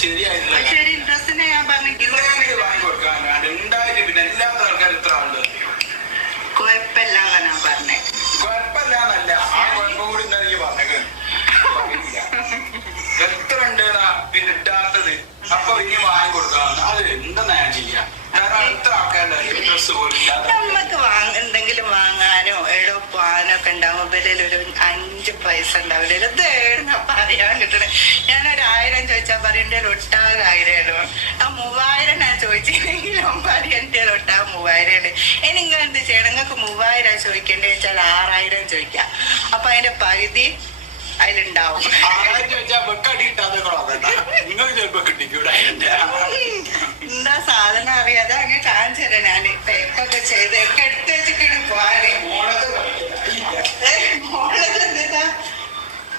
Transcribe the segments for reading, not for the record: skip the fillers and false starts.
ശരിയായില്ല. ശരി ഡ്രസ്സിനെ ഞാൻ പറഞ്ഞിട്ട് വാങ്ങി കൊടുക്കാൻ ഉണ്ടായിട്ട് പിന്നെ എല്ലാത്ത ആൾക്കാർ ഇത്ര ആളുണ്ട്. കുഴപ്പമില്ലാന്നാ ഞാൻ പറഞ്ഞേ. കുഴപ്പമില്ലാന്നല്ല, ആ കുഴപ്പം കൂടി എന്താ എനിക്ക് പറഞ്ഞത്. എത്ര ഉണ്ട് പിന്നെ ഇട്ടാത്തത്. അപ്പൊ ഇനി വാങ്ങി കൊടുക്കാന്ന് അത് എന്താ ഞാൻ ചെയ്യാം. കാരണം എത്ര ആൾക്കാരുടെ ഡ്രസ്സ് പോലും ഇല്ലാതെ നമ്മക്ക് എന്തെങ്കിലും വാങ്ങാനോ എടോ പോകാനോ ഒക്കെ ഉണ്ടാവും. ഇവരിൽ ഒരു 5 പൈസ ഉണ്ടാവില്ല. ഇത് ഏടുന്ന പറയാൻ കിട്ടണേ. ഞാനൊരു 1000 ചോദിച്ചാൽ പറയും എന്റെ ഒട്ടാകെ 1000 ആ 3000 ഞാൻ ചോദിച്ചില്ലെങ്കിലും പറയും എന്റെ ഒട്ടാകെ 3000. എനിക്ക് എന്ത് ചെയ്യണം? നിങ്ങൾക്ക് 3000 ചോദിക്കേണ്ടത് വെച്ചാൽ 6000 ചോദിക്കാം. അപ്പൊ അതിന്റെ പകുതി അതിലുണ്ടാവും. 6000 ചോദിച്ചാൽ വെക്കടി ഇട്ടാതെ നിങ്ങൾ ചിലപ്പോ കിട്ടിക്കൂടെ. എന്താ സാധനം അറിയാതെ അങ്ങനെ കാണിച്ചു തരാം. ഞാൻ പേപ്പൊക്കെ ചെയ്ത് ഒക്കെ എടുത്ത് വെച്ചിട്ടാണ് പോവാന്.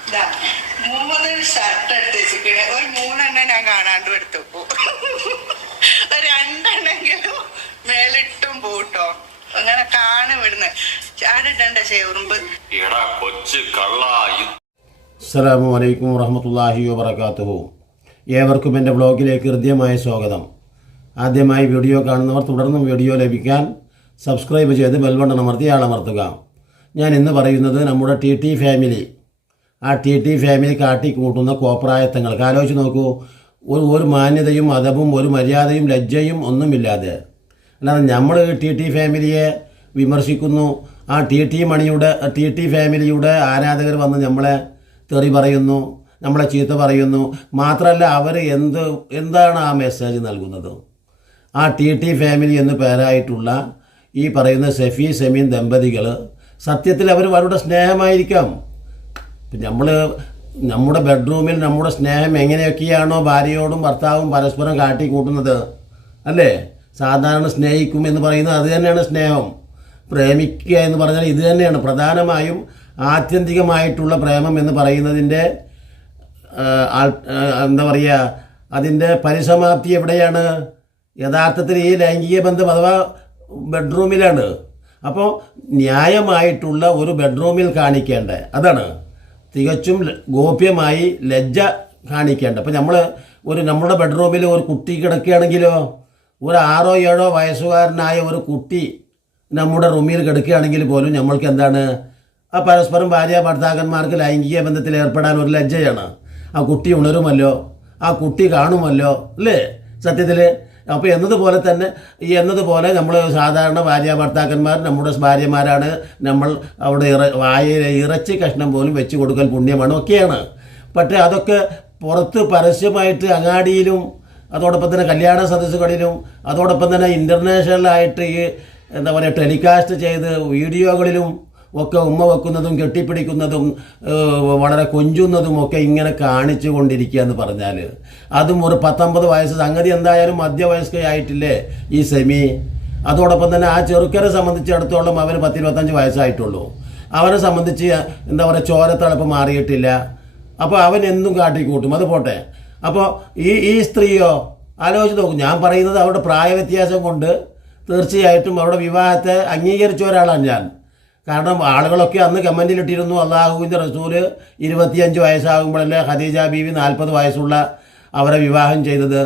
എന്താ 3 ഷർട്ട് എടുത്ത് വെച്ചിട്ട് ഒരു 3 ഞാൻ കാണാണ്ടും എടുത്തു പോ. ഒരു 2 മേലിട്ടും പോട്ടോ. അങ്ങനെ കാണും ഇടുന്ന് ചാടിട്ടണ്ട ചേറുമ്പ്. അസ്സലാമു അലൈക്കും വറഹ്മത്തുള്ളാഹി വബറകാതുഹു. ഏവർക്കും എൻ്റെ വ്ളോഗിലേക്ക് ഹൃദ്യമായ സ്വാഗതം. ആദ്യമായി വീഡിയോ കാണുന്നവർ തുടർന്നും വീഡിയോ ലഭിക്കാൻ സബ്സ്ക്രൈബ് ചെയ്ത് ബെൽബട്ടൺ അമർത്തി ആളമർത്തുക. ഞാൻ ഇന്ന് പറയുന്നത് നമ്മുടെ ടി ഫാമിലി. ആ ടി ഫാമിലി കാട്ടിക്കൂട്ടുന്ന കോപ്രായത്തങ്ങൾക്ക് ആലോചിച്ച് നോക്കൂ. ഒരു മാന്യതയും അദബും ഒരു മര്യാദയും ലജ്ജയും ഒന്നുമില്ലാതെ. അല്ലാതെ നമ്മൾ ടി ഫാമിലിയെ വിമർശിക്കുന്നു. ആ ടി ഫാമിലിയുടെ ആരാധകർ വന്ന് നമ്മളെ തെറി പറയുന്നു, നമ്മളെ ചീത്ത പറയുന്നു. മാത്രമല്ല അവർ എന്താണ് ആ മെസ്സേജ് നൽകുന്നത്? ആ ടി ഫാമിലി എന്ന് പേരായിട്ടുള്ള ഈ പറയുന്ന സെഫി സെമീൻ ദമ്പതികൾ സത്യത്തിൽ അവരുടെ സ്നേഹമായിരിക്കാം. നമ്മുടെ ബെഡ്റൂമിൽ നമ്മുടെ സ്നേഹം എങ്ങനെയൊക്കെയാണോ ഭാര്യയോടും ഭർത്താവും പരസ്പരം കാട്ടിക്കൂട്ടുന്നത് അല്ലേ? സാധാരണ സ്നേഹിക്കും എന്ന് പറയുന്നത് അത് തന്നെയാണ് സ്നേഹം. പ്രേമിക്കുക എന്ന് പറഞ്ഞാൽ ഇത് തന്നെയാണ്. പ്രധാനമായും ആത്യന്തികമായിട്ടുള്ള പ്രേമം എന്ന് പറയുന്നതിൻ്റെ എന്താ പറയുക, അതിൻ്റെ പരിസമാപ്തി എവിടെയാണ്? യഥാർത്ഥത്തിൽ ഈ ലൈംഗിക ബന്ധം അഥവാ ബെഡ്റൂമിലാണ്. അപ്പോൾ ന്യായമായിട്ടുള്ള ഒരു ബെഡ്റൂമിൽ കാണിക്കേണ്ട അതാണ് തികച്ചും ഗോപ്യമായി ലജ്ജ കാണിക്കേണ്ട. അപ്പോൾ നമ്മുടെ ബെഡ്റൂമിൽ ഒരു കുട്ടി കിടക്കുകയാണെങ്കിലോ, ഒരു 6 or 7 വയസ്സുകാരനായ ഒരു കുട്ടി നമ്മുടെ റൂമിൽ കിടക്കുകയാണെങ്കിൽ പോലും നമ്മൾക്ക് എന്താണ്, ആ പരസ്പരം ഭാര്യ ഭർത്താക്കന്മാർക്ക് ലൈംഗിക ബന്ധത്തിൽ ഏർപ്പെടാൻ ഒരു ലജ്ജയാണ്. ആ കുട്ടി ഉണരുമല്ലോ, ആ കുട്ടി കാണുമല്ലോ അല്ലേ സത്യത്തിൽ. അപ്പോൾ എന്നതുപോലെ നമ്മൾ സാധാരണ ഭാര്യ ഭർത്താക്കന്മാർ നമ്മുടെ ഭാര്യമാരാണ്. നമ്മൾ അവിടെ വായയിൽ ഇറച്ചി കഷ്ണം പോലും വെച്ച് കൊടുക്കൽ പുണ്യമാണ് ഒക്കെയാണ്. പക്ഷേ അതൊക്കെ പുറത്ത് പരസ്യമായിട്ട് അങ്ങാടിയിലും അതോടൊപ്പം തന്നെ കല്യാണ സദസ്സുകളിലും അതോടൊപ്പം തന്നെ ഇൻ്റർനാഷണലായിട്ട് ഈ എന്താ പറയുക ടെലികാസ്റ്റ് ചെയ്ത് വീഡിയോകളിലും ഒക്കെ ഉമ്മ വെക്കുന്നതും കെട്ടിപ്പിടിക്കുന്നതും വളരെ കൊഞ്ചുന്നതും ഒക്കെ ഇങ്ങനെ കാണിച്ചു കൊണ്ടിരിക്കുക എന്ന് പറഞ്ഞാൽ അതും ഒരു 19 വയസ്സ് സംഗതി എന്തായാലും മധ്യവയസ്കയായിട്ടില്ലേ ഈ സെമി. അതോടൊപ്പം തന്നെ ആ ചെറുക്കനെ സംബന്ധിച്ചിടത്തോളം അവന് 10-25 വയസ്സായിട്ടുള്ളൂ. അവനെ സംബന്ധിച്ച് എന്താ പറയുക ചോരത്തളപ്പ് മാറിയിട്ടില്ല. അപ്പോൾ അവൻ എന്തും കാട്ടിക്കൂട്ടും. അത് പോട്ടെ. അപ്പോൾ ഈ സ്ത്രീയോ ആലോചിച്ച് നോക്കും. ഞാൻ പറയുന്നത് അവരുടെ പ്രായവ്യത്യാസം കൊണ്ട് തീർച്ചയായിട്ടും അവരുടെ വിവാഹത്തെ അംഗീകരിച്ച ഒരാളാണ് ഞാൻ. കാരണം ആളുകളൊക്കെ അന്ന് കമൻറ്റിലിട്ടിരുന്നു അള്ളാഹുവിൻ്റെ റസൂല് 25 വയസ്സാകുമ്പോഴല്ലേ ഖദീജ ബീവി 40 വയസ്സുള്ള അവരെ വിവാഹം ചെയ്തത്.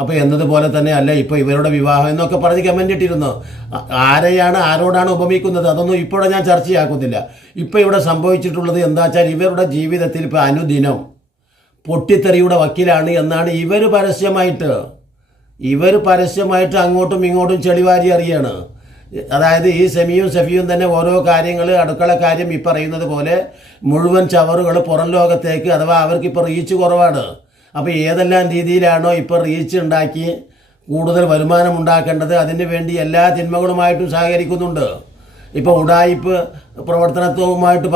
അപ്പോൾ എന്നതുപോലെ തന്നെ അല്ല ഇപ്പോൾ ഇവരുടെ വിവാഹം എന്നൊക്കെ പറഞ്ഞ് കമൻ്റ് ഇട്ടിരുന്നു. ആരോടാണ് ഉപമിക്കുന്നത് അതൊന്നും ഇപ്പോഴും ഞാൻ ചർച്ചയാക്കുന്നില്ല. ഇപ്പോൾ ഇവിടെ സംഭവിച്ചിട്ടുള്ളത് എന്താ വെച്ചാൽ ഇവരുടെ ജീവിതത്തിൽ ഇപ്പോൾ അനുദിനം പൊട്ടിത്തെറിയുടെ വക്കീലാണ് എന്നാണ് ഇവർ പരസ്യമായിട്ട് അങ്ങോട്ടും ഇങ്ങോട്ടും ചെളിവാരി അറിയാണ്. അതായത് ഈ സെമിയും സെഫിയും തന്നെ ഓരോ കാര്യങ്ങൾ അടുക്കള കാര്യം ഈ പറയുന്നത് പോലെ മുഴുവൻ ചവറുകൾ പുറം ലോകത്തേക്ക് അഥവാ അവർക്കിപ്പോൾ റീച്ച് കുറവാണ്. അപ്പോൾ ഏതെല്ലാം രീതിയിലാണോ ഇപ്പോൾ റീച്ച് ഉണ്ടാക്കി കൂടുതൽ വരുമാനം ഉണ്ടാക്കേണ്ടത് അതിന് വേണ്ടി എല്ലാ തിന്മകളുമായിട്ടും സഹകരിക്കുന്നുണ്ട്. ഇപ്പോൾ ഉഡായിപ്പ് പ്രവർത്തനത്വവുമായിട്ട്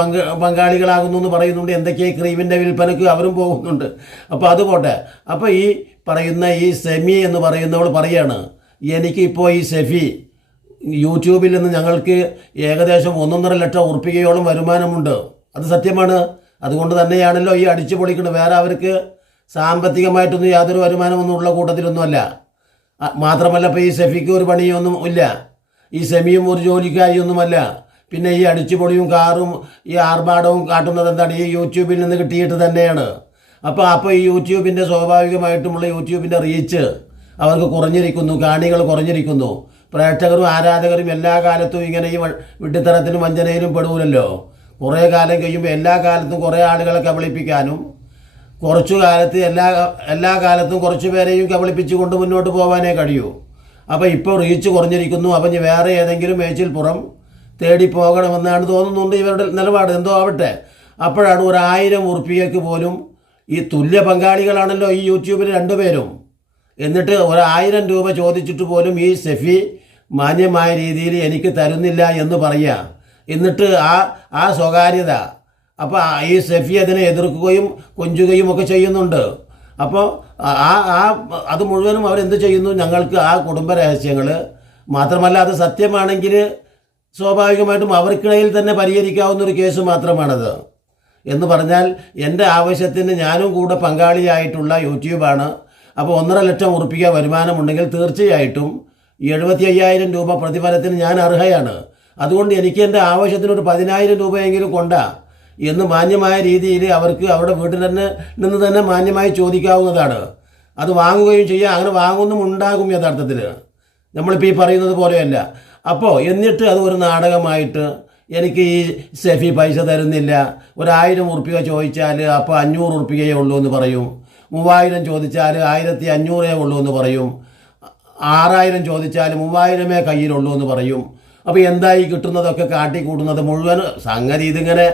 പങ്കാളികളാകുന്നു എന്ന് പറയുന്നുണ്ട്. എന്തൊക്കെയാണ് ക്രീമിൻ്റെ വിൽപ്പനയ്ക്ക് അവരും പോകുന്നുണ്ട്. അപ്പോൾ അതുപോട്ടെ. അപ്പോൾ ഈ പറയുന്ന ഈ സെമി എന്ന് പറയുന്നവൾ പറയാണ് എനിക്കിപ്പോൾ ഈ സെഫി യൂട്യൂബിൽ നിന്ന് ഞങ്ങൾക്ക് ഏകദേശം 1.5 ലക്ഷം ഉറുപ്പികയോളം വരുമാനമുണ്ട്. അത് സത്യമാണ്. അതുകൊണ്ട് തന്നെയാണല്ലോ ഈ അടിച്ചു പൊളിക്കുന്നത്. വേറെ അവർക്ക് സാമ്പത്തികമായിട്ടൊന്നും യാതൊരു വരുമാനമൊന്നും ഉള്ള കൂട്ടത്തിലൊന്നുമല്ല. മാത്രമല്ല ഇപ്പോൾ ഈ സെഫിക്ക് ഒരു പണിയൊന്നും ഇല്ല. ഈ സെമിയും ഒരു ജോലിക്കാരിയൊന്നുമല്ല. പിന്നെ ഈ അടിച്ചുപൊളിയും കാറും ഈ ആർഭാടവും കാട്ടുന്നത് എന്താണ്? ഈ യൂട്യൂബിൽ നിന്ന് കിട്ടിയിട്ട് തന്നെയാണ്. അപ്പോൾ ഈ യൂട്യൂബിൻ്റെ സ്വാഭാവികമായിട്ടുമുള്ള യൂട്യൂബിൻ്റെ റീച്ച് അവർക്ക് കുറഞ്ഞിരിക്കുന്നു, കാണികൾ കുറഞ്ഞിരിക്കുന്നു. പ്രേക്ഷകരും ആരാധകരും എല്ലാ കാലത്തും ഇങ്ങനെ ഈ വിഡ്ഢിത്തരത്തിലും വഞ്ചനയിലും പെടൂലല്ലോ. കുറേ കാലം കഴിയുമ്പോൾ എല്ലാ കാലത്തും കുറേ ആളുകളെ കബളിപ്പിക്കാനും കുറച്ചു കാലത്ത് എല്ലാ കാലത്തും കുറച്ച് പേരെയും കബളിപ്പിച്ച് കൊണ്ട് മുന്നോട്ട് പോകാനേ കഴിയൂ. അപ്പോൾ ഇപ്പോൾ റീച്ച് കുറഞ്ഞിരിക്കുന്നു. അപ്പം ഇനി വേറെ ഏതെങ്കിലും മേച്ചിൽ പുറം തേടി പോകണമെന്നാണ് തോന്നുന്നുണ്ട് ഇവരുടെ നിലപാട്. എന്തോ ആവട്ടെ. അപ്പോഴാണ് 1000 ഉറുപ്പികയ്ക്ക് പോലും ഈ തുല്യ പങ്കാളികളാണല്ലോ ഈ യൂട്യൂബിൽ രണ്ടുപേരും. എന്നിട്ട് 1000 രൂപ ചോദിച്ചിട്ട് പോലും ഈ സെഫി മാന്യമായ രീതിയിൽ എനിക്ക് തരുന്നില്ല എന്ന് പറയുക. എന്നിട്ട് ആ സ്വകാര്യത, അപ്പോൾ ഈ സെഫി അതിനെ എതിർക്കുകയും കൊഞ്ചുകയും ഒക്കെ ചെയ്യുന്നുണ്ട്. അപ്പോൾ അത് മുഴുവനും അവരെന്ത് ചെയ്യുന്നു, ഞങ്ങൾക്ക് ആ കുടുംബ രഹസ്യങ്ങൾ മാത്രമല്ല അത് സത്യമാണെങ്കിൽ സ്വാഭാവികമായിട്ടും അവർക്കിടയിൽ തന്നെ പരിഹരിക്കാവുന്നൊരു കേസ് മാത്രമാണത്. എന്ന് പറഞ്ഞാൽ എൻ്റെ ആവശ്യത്തിന് ഞാനും കൂടെ പങ്കാളിയായിട്ടുള്ള യൂട്യൂബാണ്. അപ്പോൾ 1.5 ലക്ഷം ഉറുപ്പിക വരുമാനമുണ്ടെങ്കിൽ തീർച്ചയായിട്ടും 75,000 രൂപ പ്രതിഫലത്തിന് ഞാൻ അർഹയാണ്. അതുകൊണ്ട് എനിക്ക് എൻ്റെ ആവശ്യത്തിന് ഒരു 10,000 രൂപയെങ്കിലും കൊണ്ടാ എന്ന് മാന്യമായ രീതിയിൽ അവർക്ക് അവരുടെ വീട്ടിൽ നിന്ന് തന്നെ മാന്യമായി ചോദിക്കാവുന്നതാണ്. അത് വാങ്ങുകയും ചെയ്യാം. അങ്ങനെ വാങ്ങുന്നുമുണ്ടാകും യഥാർത്ഥത്തിൽ, നമ്മളിപ്പോൾ ഈ പറയുന്നത് പോലെയല്ല. അപ്പോൾ എന്നിട്ട് അത് ഒരു നാടകമായിട്ട് എനിക്ക് ഈ സെഫി പൈസ തരുന്നില്ല, 1000 ഉറുപ്പിക ചോദിച്ചാൽ അപ്പോൾ 500 ഉറുപ്പികയേ ഉള്ളൂ എന്ന് പറയും, 3000 ചോദിച്ചാൽ 1500 ഉള്ളൂ എന്ന് പറയും, 6000 ചോദിച്ചാൽ 3000 കയ്യിലുള്ളൂ എന്ന് പറയും. അപ്പോൾ എന്തായി കിട്ടുന്നതൊക്കെ കാട്ടിക്കൂട്ടുന്നത് മുഴുവൻ സംഗതി ഇതിങ്ങനെ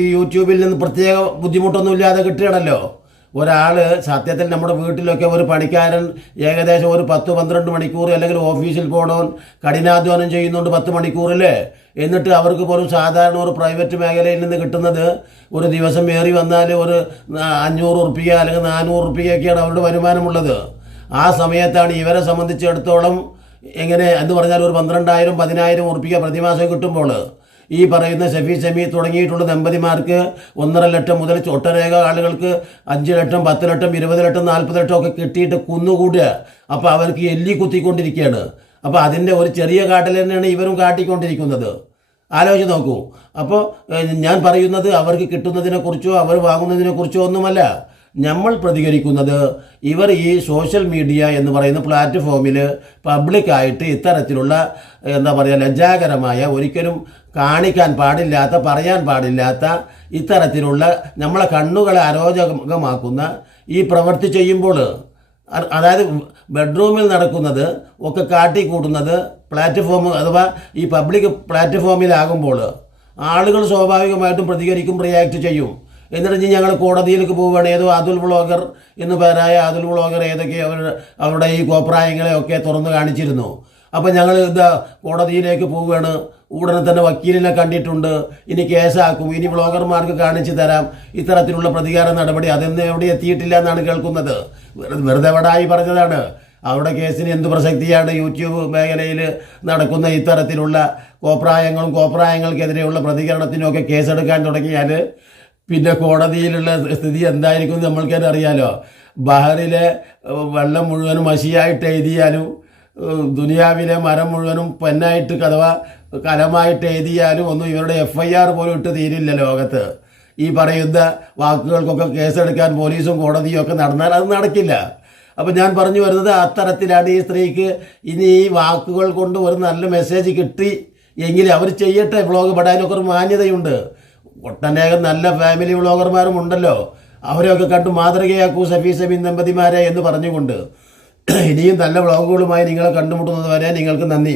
ഈ യൂട്യൂബിൽ നിന്ന് പ്രത്യേക ബുദ്ധിമുട്ടൊന്നുമില്ലാതെ കിട്ടുകയാണല്ലോ. ഒരാൾ സത്യത്തിൽ നമ്മുടെ വീട്ടിലൊക്കെ ഒരു പണിക്കാരൻ ഏകദേശം ഒരു 10-12 മണിക്കൂർ അല്ലെങ്കിൽ ഓഫീസിൽ പോകണവൻ കഠിനാധ്വാനം ചെയ്യുന്നുണ്ട് 10 മണിക്കൂറല്ലേ. എന്നിട്ട് അവർക്ക് പോലും സാധാരണ ഒരു പ്രൈവറ്റ് മേഖലയിൽ നിന്ന് കിട്ടുന്നത് ഒരു ദിവസം ഏറി വന്നാൽ ഒരു 500 ഉറുപ്പിക അല്ലെങ്കിൽ 400 ഉറുപ്പികയൊക്കെയാണ് അവരുടെ വരുമാനമുള്ളത്. ആ സമയത്താണ് ഇവരെ സംബന്ധിച്ചിടത്തോളം എങ്ങനെ എന്ന് പറഞ്ഞാൽ ഒരു 12,000-10,000 ഉറുപ്പിക പ്രതിമാസം കിട്ടുമ്പോൾ ഈ പറയുന്ന സെമി തുടങ്ങിയിട്ടുള്ള ദമ്പതിമാർക്ക് 1.5 ലക്ഷം മുതൽ ഒട്ടനേക ആളുകൾക്ക് 5 ലക്ഷം, 10 ലക്ഷം, 20 ലക്ഷം, 40 ലക്ഷം ഒക്കെ കിട്ടിയിട്ട് കുന്നുകൂടുക. അപ്പോൾ അവർക്ക് എല്ലി കുത്തിക്കൊണ്ടിരിക്കുകയാണ്. അപ്പോൾ അതിൻ്റെ ഒരു ചെറിയ കാട്ടൽ തന്നെയാണ് ഇവരും കാട്ടിക്കൊണ്ടിരിക്കുന്നത്. ആലോചിച്ച് നോക്കൂ. അപ്പോൾ ഞാൻ പറയുന്നത് അവർക്ക് കിട്ടുന്നതിനെക്കുറിച്ചോ അവർ വാങ്ങുന്നതിനെക്കുറിച്ചോ ഒന്നുമല്ല. നമ്മൾ പ്രതികരിക്കുന്നത് ഇവർ ഈ സോഷ്യൽ മീഡിയ എന്ന് പറയുന്ന പ്ലാറ്റ്ഫോമിൽ പബ്ലിക്കായിട്ട് ഇത്തരത്തിലുള്ള എന്താ പറയുക ലജ്ജാകരമായ, ഒരിക്കലും കാണിക്കാൻ പാടില്ലാത്ത, പറയാൻ പാടില്ലാത്ത ഇത്തരത്തിലുള്ള നമ്മളെ കണ്ണുകളെ അരോചകമാക്കുന്ന ഈ പ്രവൃത്തി ചെയ്യുമ്പോൾ, അതായത് ബെഡ്റൂമിൽ നടക്കുന്നത് ഒക്കെ കാട്ടിക്കൂട്ടുന്നത് പ്ലാറ്റ്ഫോം അഥവാ ഈ പബ്ലിക് പ്ലാറ്റ്ഫോമിലാകുമ്പോൾ ആളുകൾ സ്വാഭാവികമായിട്ടും പ്രതികരിക്കും, റിയാക്ട് ചെയ്യും. എന്നിട്ട് ഞങ്ങൾ കോടതിയിലേക്ക് പോവുകയാണ്. ഏതോ അതുൽ വ്ളോഗർ എന്ന് പേരായ അതുൽ വ്ളോഗർ ഏതൊക്കെ അവരുടെ ഈ കോപ്രായങ്ങളെയൊക്കെ തുറന്നു കാണിച്ചിരുന്നു. അപ്പം ഞങ്ങൾ കോടതിയിലേക്ക് പോവുകയാണ്. ഉടനെ തന്നെ വക്കീലിനെ കണ്ടിട്ടുണ്ട്, ഇനി കേസാക്കും, ഇനി വ്ളോഗർമാർക്ക് കാണിച്ചു തരാം. ഇത്തരത്തിലുള്ള പ്രതികാര നടപടി അതൊന്നും എവിടെ എത്തിയിട്ടില്ല എന്നാണ് കേൾക്കുന്നത്. വെറുതെ വടായി പറഞ്ഞതാണ്. അവരുടെ കേസിന് എന്ത് പ്രസക്തിയാണ്? യൂട്യൂബ് മേഖലയിൽ നടക്കുന്ന ഇത്തരത്തിലുള്ള കോപ്രായങ്ങൾക്കെതിരെയുള്ള പ്രതികരണത്തിനൊക്കെ കേസെടുക്കാൻ തുടങ്ങിയാൽ പിന്നെ കോടതിയിലുള്ള സ്ഥിതി എന്തായിരിക്കും നമ്മൾക്ക് തന്നെ അറിയാലോ. ബഹറിലെ വെള്ളം മുഴുവനും മഷിയായിട്ട് എഴുതിയാലും ദുനിയാവിലെ മരം മുഴുവനും പെന്നായിട്ട് അഥവാ കലമായിട്ട് എഴുതിയാലും ഒന്നും ഇവരുടെ FIR പോലും ഇട്ട് തീരില്ല ലോകത്ത്. ഈ പറയുന്ന വാക്കുകൾക്കൊക്കെ കേസെടുക്കാൻ പോലീസും കോടതിയും ഒക്കെ നടന്നാൽ അത് നടക്കില്ല. അപ്പം ഞാൻ പറഞ്ഞു വരുന്നത് അത്തരത്തിലാണ് ഈ സ്ത്രീക്ക് ഇനി ഈ വാക്കുകൾ കൊണ്ട് ഒരു നല്ല മെസ്സേജ് കിട്ടി എങ്കിൽ അവർ ചെയ്യട്ടെ. വ്ളോഗ് പെടാനൊക്കെ ഒരു മാന്യതയുണ്ട്. ഒട്ടനേകം നല്ല ഫാമിലി വ്ളോഗർമാരും ഉണ്ടല്ലോ. അവരെയൊക്കെ കണ്ട് മാതൃകയാക്കൂ സെമി ദമ്പതിമാരെ എന്ന് പറഞ്ഞുകൊണ്ട് ഇനിയും നല്ല വ്ളോഗുകളുമായി നിങ്ങളെ കണ്ടുമുട്ടുന്നത് വരെ നിങ്ങൾക്ക് നന്ദി.